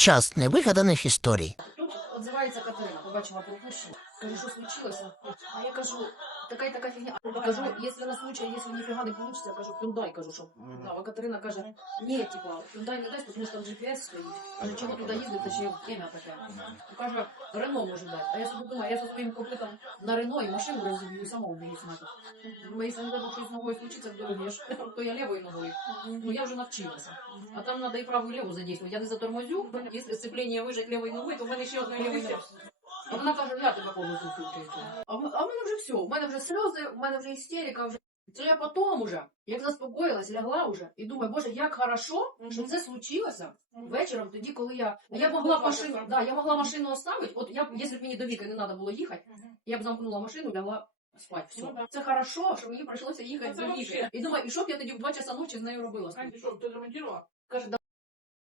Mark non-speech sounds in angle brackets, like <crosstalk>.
час невигаданих історій. Тут отзивається Катерина, побачила пропущення. Кажу, що случилося? А я кажу, така і така фігня. А кажу, якщо на случай, якщо ніфіга не вийде, кажу, Hyundai, кажу, що. Да, а Катерина каже, ні, типа, Hyundai не дасть, тому що там GPS стоїть. Каже, чого туди їздити, чи время таке. Каже, Рено може дати. А я собі думаю, я зі своїм копитом на Рено і машину розіб'ю і самого боюсь мати. Думаю, якщо не дай Бог щось ногою случиться в дорогі, я ж- <laughs> то я лівою ногою. Ну я вже навчилася. А там треба і праву, і ліву задействувати. Я не затормозю, якщо сцеплення вижать лівою ногою, то в мене ще одної лівої ногою. А вона каже, я тебе повезу тут. Все, в мене вже сльози, в мене вже істерика, вже. Це я потім уже, як заспокоїлась, лягла вже і думаю, боже, як хорошо, що це случилося вечором, тоді, коли я. Я могла машину, да, я могла машину оставити. От я якщо б мені до віка не треба було їхати, я б замкнула машину, лягла спати. Все. Ну да. Це хорошо, що мені прийшлося їхати до віки. І думаю, і що б я тоді в 2 часа ночі з нею робила? Что, ты ремонтировала? Каже, да